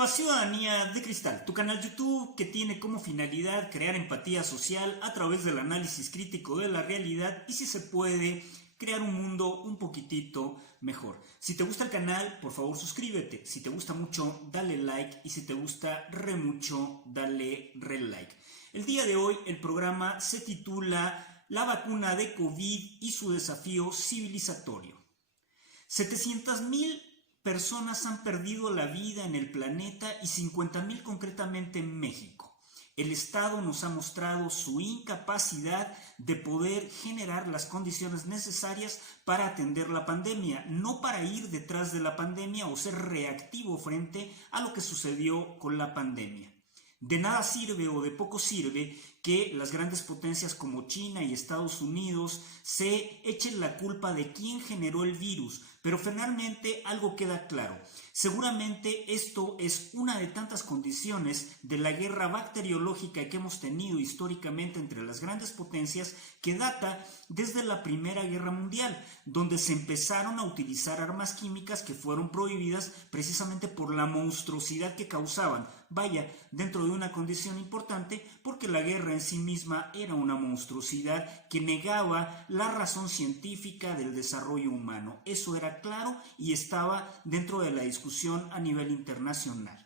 Bienvenido a Ciudadanía de Cristal, tu canal YouTube que tiene como finalidad crear empatía social a través del análisis crítico de la realidad y, si se puede, crear un mundo un poquitito mejor. Si te gusta el canal, por favor suscríbete. Si te gusta mucho, dale like, y si te gusta re mucho, dale re like. El día de hoy el programa se titula La vacuna de COVID y su desafío civilizatorio. 700,000 personas han perdido la vida en el planeta y 50,000 concretamente en México. El Estado nos ha mostrado su incapacidad de poder generar las condiciones necesarias para atender la pandemia, no para ir detrás de la pandemia o ser reactivo frente a lo que sucedió con la pandemia. De nada sirve o de poco sirve que las grandes potencias como China y Estados Unidos se echen la culpa de quién generó el virus, pero finalmente algo queda claro. Seguramente esto es una de tantas condiciones de la guerra bacteriológica que hemos tenido históricamente entre las grandes potencias, que data desde la Primera Guerra Mundial, donde se empezaron a utilizar armas químicas que fueron prohibidas precisamente por la monstruosidad que causaban. Vaya, dentro de una condición importante, porque la guerra en sí misma era una monstruosidad que negaba la razón científica del desarrollo humano. Eso era claro y estaba dentro de la discusión a nivel internacional.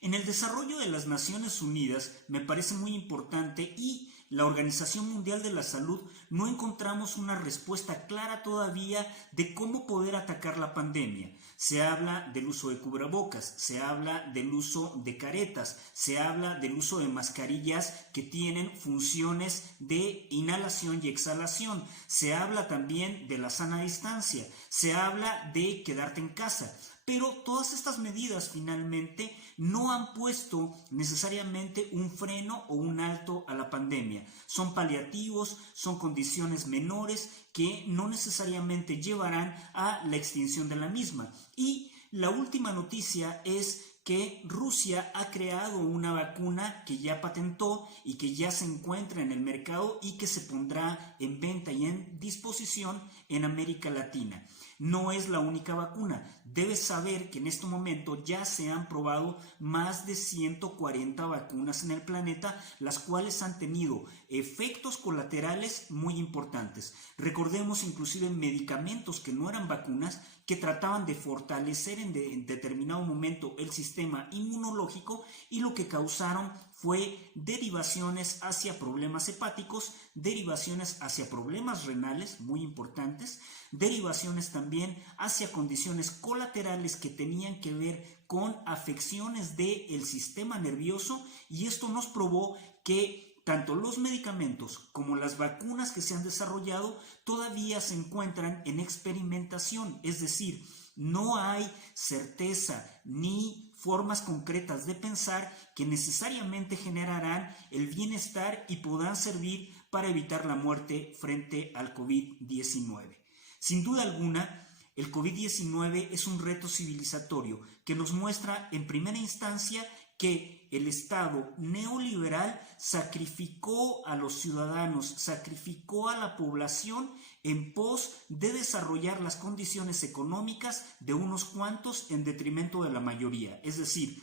En el desarrollo de las Naciones Unidas me parece muy importante, y la Organización Mundial de la Salud, no encontramos una respuesta clara todavía de cómo poder atacar la pandemia. Se habla del uso de cubrebocas, se habla del uso de caretas, se habla del uso de mascarillas que tienen funciones de inhalación y exhalación, se habla también de la sana distancia, se habla de quedarte en casa. Pero todas estas medidas finalmente no han puesto necesariamente un freno o un alto a la pandemia. Son paliativos, son condiciones menores que no necesariamente llevarán a la extinción de la misma. Y la última noticia es que Rusia ha creado una vacuna que ya patentó y que ya se encuentra en el mercado y que se pondrá en venta y en disposición en América Latina. No es la única vacuna. Debes saber que en este momento ya se han probado más de 140 vacunas en el planeta, las cuales han tenido efectos colaterales muy importantes. Recordemos inclusive medicamentos que no eran vacunas, que trataban de fortalecer en determinado momento el sistema inmunológico, y lo que causaron fue derivaciones hacia problemas hepáticos, derivaciones hacia problemas renales muy importantes, derivaciones también hacia condiciones colaterales que tenían que ver con afecciones del sistema nervioso, y esto nos probó que tanto los medicamentos como las vacunas que se han desarrollado todavía se encuentran en experimentación, es decir, no hay certeza ni formas concretas de pensar que necesariamente generarán el bienestar y podrán servir para evitar la muerte frente al COVID-19. Sin duda alguna, el COVID-19 es un reto civilizatorio que nos muestra en primera instancia que el Estado neoliberal sacrificó a los ciudadanos, sacrificó a la población en pos de desarrollar las condiciones económicas de unos cuantos en detrimento de la mayoría. Es decir,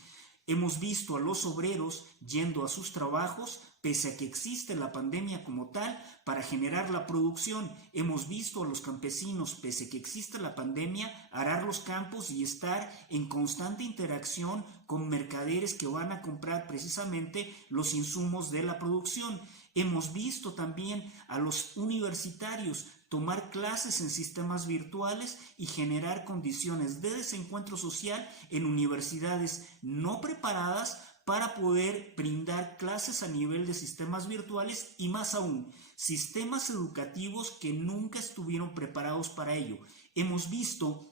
hemos visto a los obreros yendo a sus trabajos pese a que existe la pandemia como tal para generar la producción. Hemos visto a los campesinos, pese a que existe la pandemia, arar los campos y estar en constante interacción con mercaderes que van a comprar precisamente los insumos de la producción. Hemos visto también a los universitarios tomar clases en sistemas virtuales y generar condiciones de desencuentro social en universidades no preparadas para poder brindar clases a nivel de sistemas virtuales, y más aún, sistemas educativos que nunca estuvieron preparados para ello. Hemos visto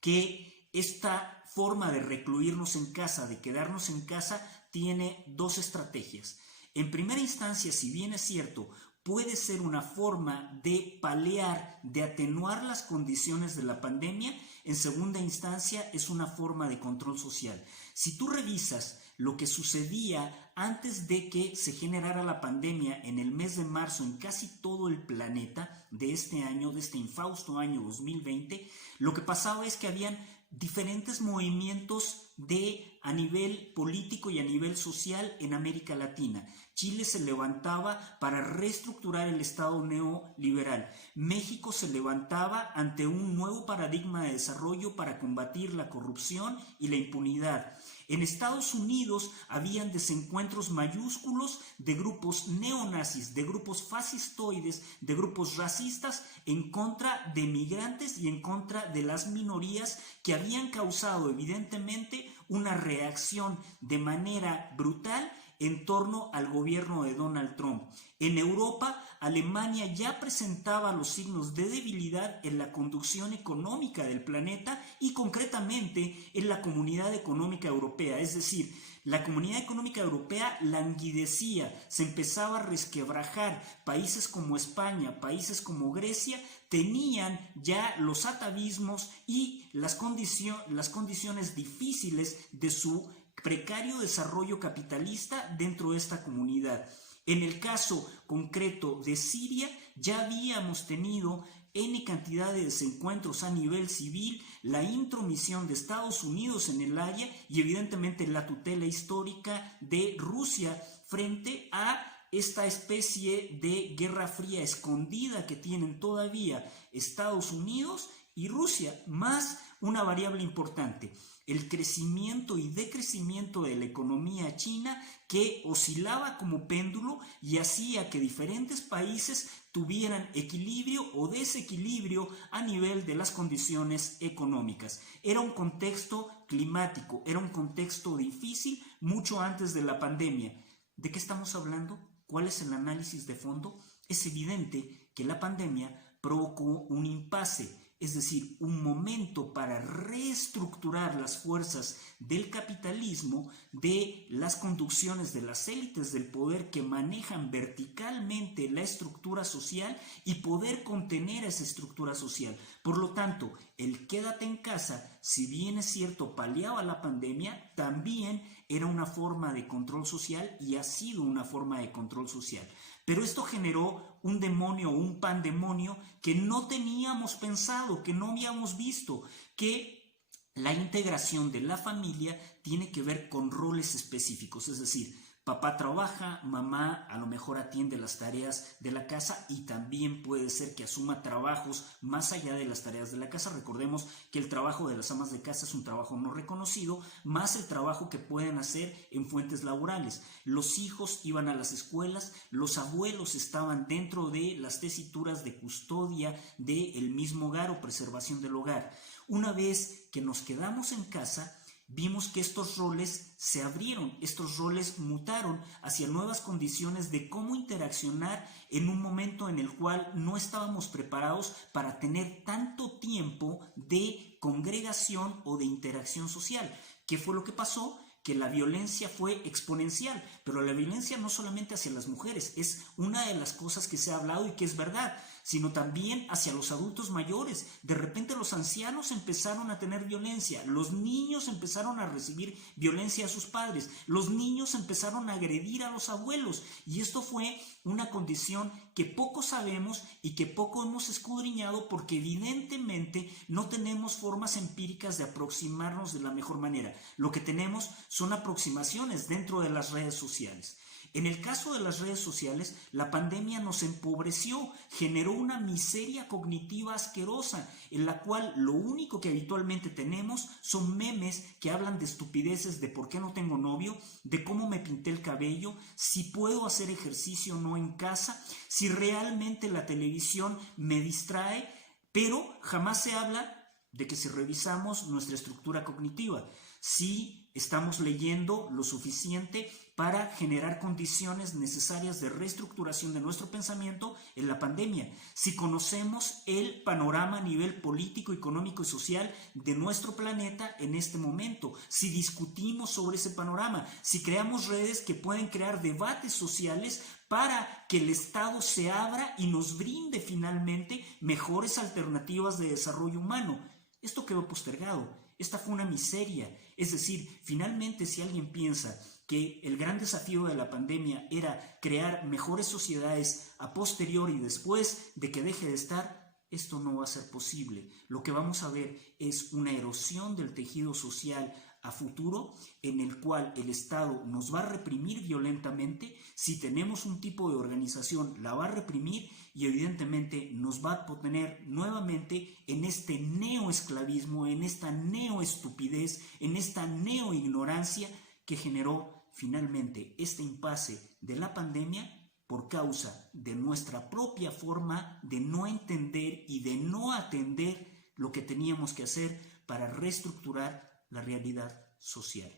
que esta forma de recluirnos en casa, de quedarnos en casa, tiene dos estrategias. En primera instancia, si bien es cierto, puede ser una forma de paliar, de atenuar las condiciones de la pandemia, en segunda instancia es una forma de control social. Si tú revisas lo que sucedía antes de que se generara la pandemia en el mes de marzo en casi todo el planeta de este año, de este infausto año 2020, lo que pasaba es que habían diferentes movimientos de a nivel político y a nivel social en América Latina. Chile se levantaba para reestructurar el Estado neoliberal. México se levantaba ante un nuevo paradigma de desarrollo para combatir la corrupción y la impunidad. En Estados Unidos habían desencuentros mayúsculos de grupos neonazis, de grupos fascistoides, de grupos racistas en contra de migrantes y en contra de las minorías que habían causado evidentemente una reacción de manera brutal en torno al gobierno de Donald Trump. En Europa, Alemania ya presentaba los signos de debilidad en la conducción económica del planeta y concretamente en la Comunidad Económica Europea, es decir, la Comunidad Económica Europea languidecía, se empezaba a resquebrajar. Países como España, países como Grecia tenían ya los atavismos y las condiciones difíciles de su precario desarrollo capitalista dentro de esta comunidad. En el caso concreto de Siria, ya habíamos tenido N cantidad de desencuentros a nivel civil, la intromisión de Estados Unidos en el área y evidentemente la tutela histórica de Rusia frente a esta especie de guerra fría escondida que tienen todavía Estados Unidos y Rusia, más una variable importante, el crecimiento y decrecimiento de la economía china que oscilaba como péndulo y hacía que diferentes países tuvieran equilibrio o desequilibrio a nivel de las condiciones económicas. Era un contexto climático, era un contexto difícil mucho antes de la pandemia. ¿De qué estamos hablando? ¿Cuál es el análisis de fondo? Es evidente que la pandemia provocó un impasse, es decir, un momento para reestructurar las fuerzas del capitalismo, de las conducciones de las élites del poder que manejan verticalmente la estructura social y poder contener esa estructura social. Por lo tanto, el quédate en casa, si bien es cierto paliaba la pandemia, también era una forma de control social y ha sido una forma de control social. Pero esto generó un demonio o un pandemonio que no teníamos pensado, que no habíamos visto, que la integración de la familia tiene que ver con roles específicos, es decir, papá trabaja, mamá a lo mejor atiende las tareas de la casa y también puede ser que asuma trabajos más allá de las tareas de la casa. Recordemos que el trabajo de las amas de casa es un trabajo no reconocido, más el trabajo que pueden hacer en fuentes laborales. Los hijos iban a las escuelas, los abuelos estaban dentro de las tesituras de custodia del mismo hogar o preservación del hogar. Una vez que nos quedamos en casa, vimos que estos roles se abrieron, estos roles mutaron hacia nuevas condiciones de cómo interaccionar en un momento en el cual no estábamos preparados para tener tanto tiempo de congregación o de interacción social. ¿Qué fue lo que pasó? Que la violencia fue exponencial, pero la violencia no solamente hacia las mujeres, es una de las cosas que se ha hablado y que es verdad, sino también hacia los adultos mayores. De repente los ancianos empezaron a tener violencia, los niños empezaron a recibir violencia a sus padres, los niños empezaron a agredir a los abuelos, y esto fue una condición que poco sabemos y que poco hemos escudriñado porque evidentemente no tenemos formas empíricas de aproximarnos de la mejor manera. Lo que tenemos son aproximaciones dentro de las redes sociales. En el caso de las redes sociales, la pandemia nos empobreció, generó una miseria cognitiva asquerosa, en la cual lo único que habitualmente tenemos son memes que hablan de estupideces, de por qué no tengo novio, de cómo me pinté el cabello, si puedo hacer ejercicio o no en casa, si realmente la televisión me distrae, pero jamás se habla de que si revisamos nuestra estructura cognitiva, si estamos leyendo lo suficiente para generar condiciones necesarias de reestructuración de nuestro pensamiento en la pandemia, si conocemos el panorama a nivel político, económico y social de nuestro planeta en este momento, si discutimos sobre ese panorama, si creamos redes que pueden crear debates sociales para que el Estado se abra y nos brinde finalmente mejores alternativas de desarrollo humano. Esto quedó postergado. Esta fue una miseria. Es decir, finalmente, si alguien piensa que el gran desafío de la pandemia era crear mejores sociedades a posteriori después de que deje de estar, esto no va a ser posible. Lo que vamos a ver es una erosión del tejido social a futuro en el cual el Estado nos va a reprimir violentamente. Si tenemos un tipo de organización, la va a reprimir y evidentemente nos va a poner nuevamente en este neoesclavismo, en esta neoestupidez, en esta neoignorancia que generó finalmente este impasse de la pandemia por causa de nuestra propia forma de no entender y de no atender lo que teníamos que hacer para reestructurar la realidad social.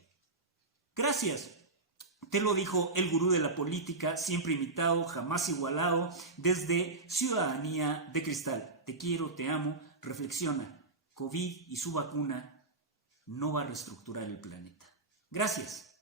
Gracias. Te lo dijo el gurú de la política, siempre imitado, jamás igualado, desde Ciudadanía de Cristal. Te quiero, te amo, reflexiona. COVID y su vacuna no va a reestructurar el planeta. Gracias.